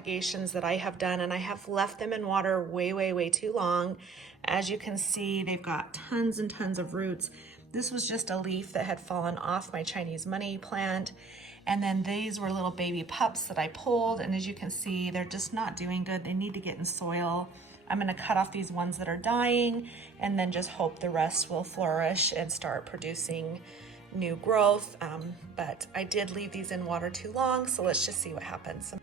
propagations that I have done, and I have left them in water way too long. As you can see, they've got tons and tons of roots. This was just a leaf that had fallen off my Chinese money plant. And then these were little baby pups that I pulled, and as you can see, they're just not doing good. They need to get in soil. I'm gonna cut off these ones that are dying and then just hope the rest will flourish and start producing new growth. But I did leave these in water too long, so let's just see what happens.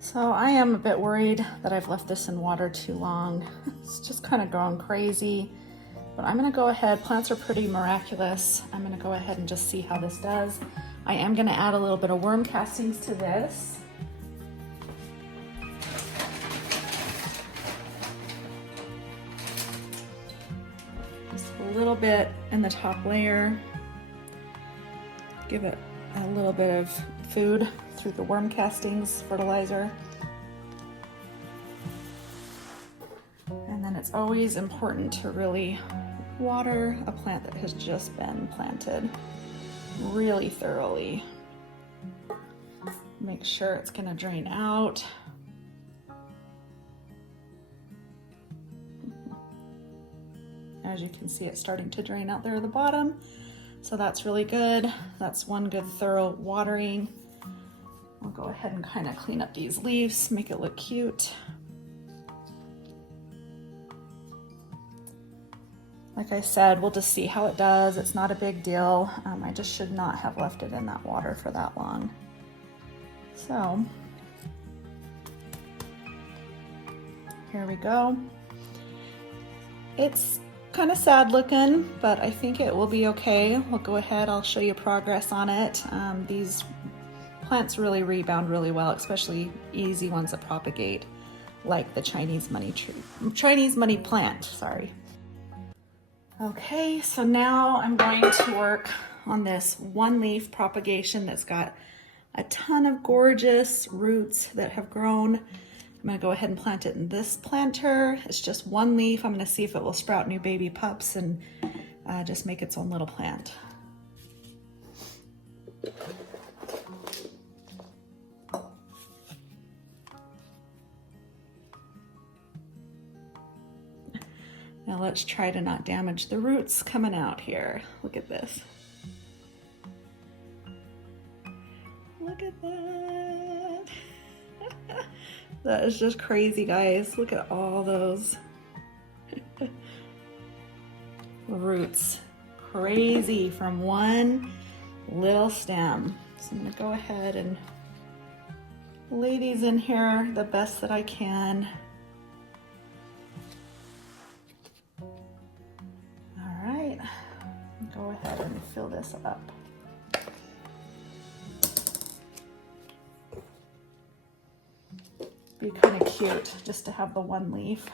So I am a bit worried that I've left this in water too long. It's just kind of going crazy, but I'm gonna go ahead. Plants are pretty miraculous. I'm gonna go ahead and just see how this does. I am gonna add a little bit of worm castings to this. Just a little bit in the top layer. Give it a little bit of food through the worm castings, fertilizer. And then it's always important to really water a plant that has just been planted really thoroughly. Make sure it's gonna drain out. As you can see, it's starting to drain out there at the bottom. So that's really good. That's one good thorough watering. I'll go ahead and kind of clean up these leaves, make it look cute. Like I said, we'll just see how it does. It's not a big deal. I just should not have left it in that water for that long. So, here we go. It's kind of sad looking, but I think it will be okay. We'll go ahead, I'll show you progress on it. These plants really rebound really well, especially easy ones that propagate, like the Chinese money plant, sorry. Okay, so now I'm going to work on this one leaf propagation that's got a ton of gorgeous roots that have grown. I'm gonna go ahead and plant it in this planter. It's just one leaf. I'm gonna see if it will sprout new baby pups and just make its own little plant. Now let's try to not damage the roots coming out here. Look at this. Look at that. That is just crazy, guys. Look at all those roots. Crazy from one little stem. So I'm gonna go ahead and lay these in here the best that I can. All right, go ahead and fill this up. Be kind of cute just to have the one leaf.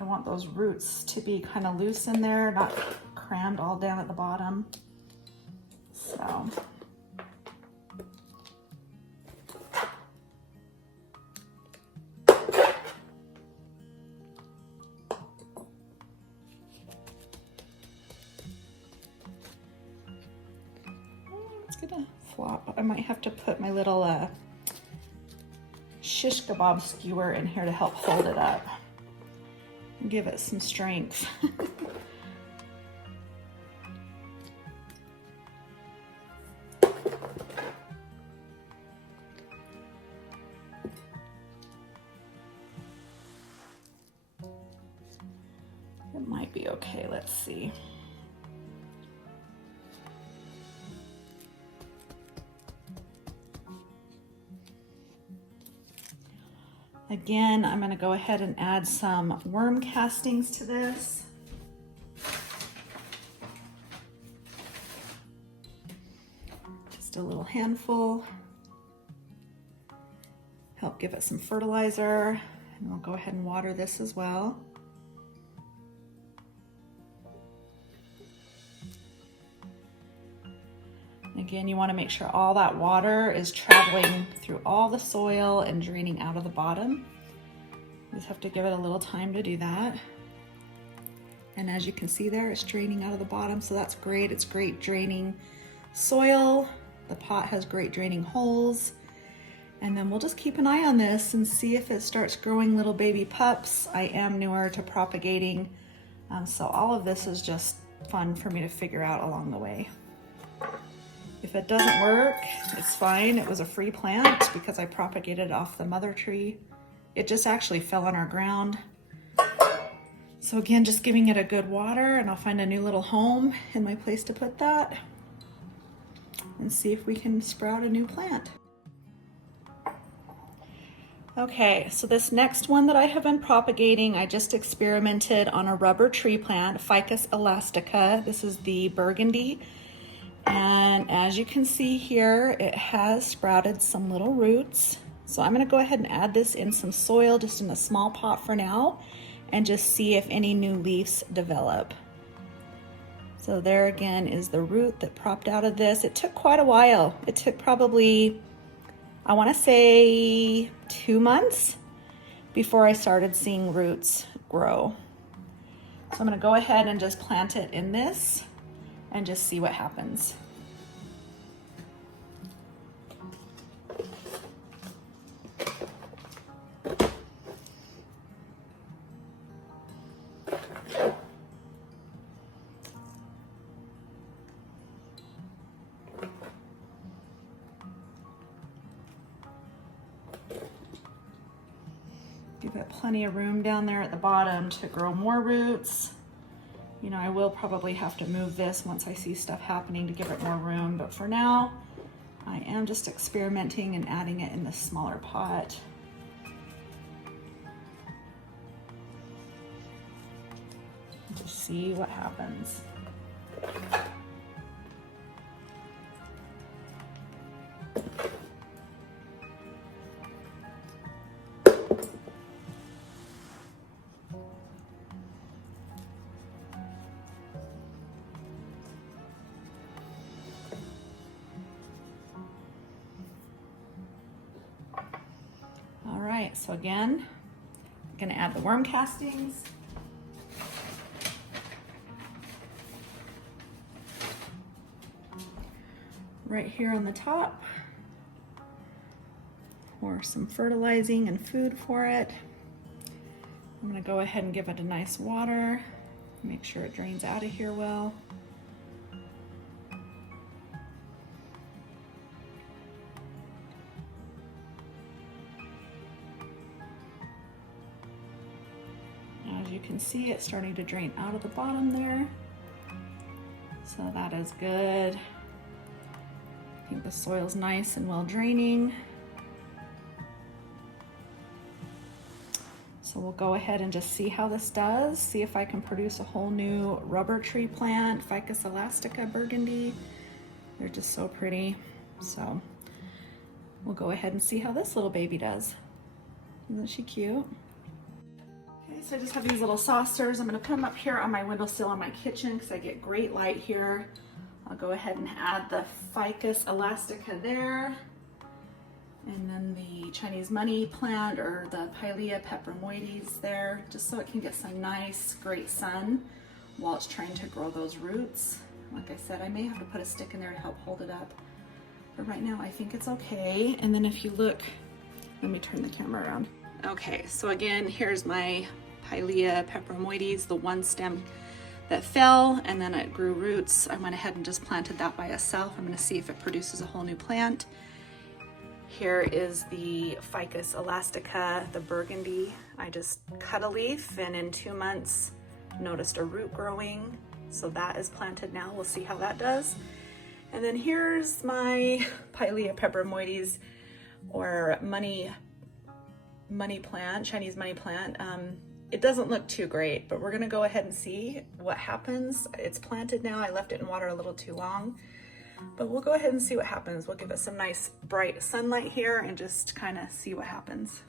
I want those roots to be kind of loose in there, not crammed all down at the bottom. So. It's gonna flop. I might have to put my little shish kebab skewer in here to help hold it up. Give it some strength. It might be okay, let's see. Again, I'm going to go ahead and add some worm castings to this. Just a little handful. Help give it some fertilizer. And we'll go ahead and water this as well. Again, you want to make sure all that water is traveling through all the soil and draining out of the bottom. You just have to give it a little time to do that. And as you can see there, it's draining out of the bottom, so that's great. It's great draining soil. The pot has great draining holes. And then we'll just keep an eye on this and see if it starts growing little baby pups. I am newer to propagating, so all of this is just fun for me to figure out along the way. If it doesn't work, it's fine. It was a free plant because I propagated off the mother tree. It just actually fell on our ground. So again, just giving it a good water, and I'll find a new little home in my place to put that and see if we can sprout a new plant. Okay, so this next one that I have been propagating, I just experimented on a rubber tree plant, Ficus elastica. This is the burgundy. And as you can see here, it has sprouted some little roots. So I'm gonna go ahead and add this in some soil, just in a small pot for now, and just see if any new leaves develop. So there again is the root that propped out of this. It took quite a while. It took probably, I wanna say 2 months before I started seeing roots grow. So I'm gonna go ahead and just plant it in this and just see what happens. Give it plenty of room down there at the bottom to grow more roots. You know, I will probably have to move this once I see stuff happening to give it more room, but for now, I am just experimenting and adding it in this smaller pot. Just see what happens. So again, I'm going to add the worm castings. Right here on the top. Pour some fertilizing and food for it. I'm gonna go ahead and give it a nice water. Make sure it drains out of here well. As you can see, it's starting to drain out of the bottom there. So that is good. I think the soil's nice and well draining. So we'll go ahead and just see how this does. See if I can produce a whole new rubber tree plant, Ficus elastica burgundy. They're just so pretty. So we'll go ahead and see how this little baby does. Isn't she cute? Okay, so I just have these little saucers. I'm gonna put them up here on my windowsill in my kitchen because I get great light here. I'll go ahead and add the Ficus elastica there. And then the Chinese money plant, or the Pilea peperomoides there, just so it can get some nice, great sun while it's trying to grow those roots. Like I said, I may have to put a stick in there to help hold it up. But right now I think it's okay. And then if you look, let me turn the camera around. Okay, so again, here's my Pilea peperomoides, the one stem that fell and then it grew roots. I went ahead and just planted that by itself. I'm gonna see if it produces a whole new plant. Here is the Ficus elastica, the burgundy. I just cut a leaf and in 2 months noticed a root growing. So that is planted now. We'll see how that does. And then here's my Pilea peperomoides, or money plant, Chinese money plant. It doesn't look too great, but we're gonna go ahead and see what happens. It's planted now. I left it in water a little too long. But we'll go ahead and see what happens. We'll give it some nice bright sunlight here and just kind of see what happens.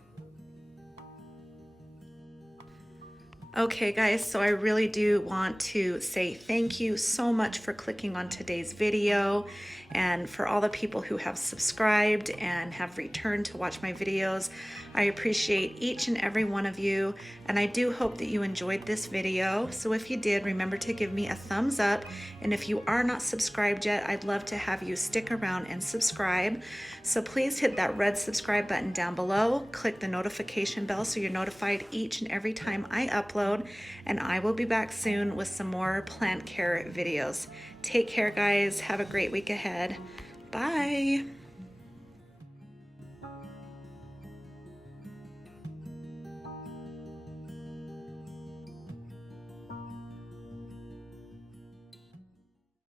Okay guys, so I really do want to say thank you so much for clicking on today's video, and for all the people who have subscribed and have returned to watch my videos. I appreciate each and every one of you, and I do hope that you enjoyed this video. So if you did, remember to give me a thumbs up, and if you are not subscribed yet, I'd love to have you stick around and subscribe. So please hit that red subscribe button down below, click the notification bell so you're notified each and every time I upload, and I will be back soon with some more plant care videos. Take care guys, have a great week ahead. Bye.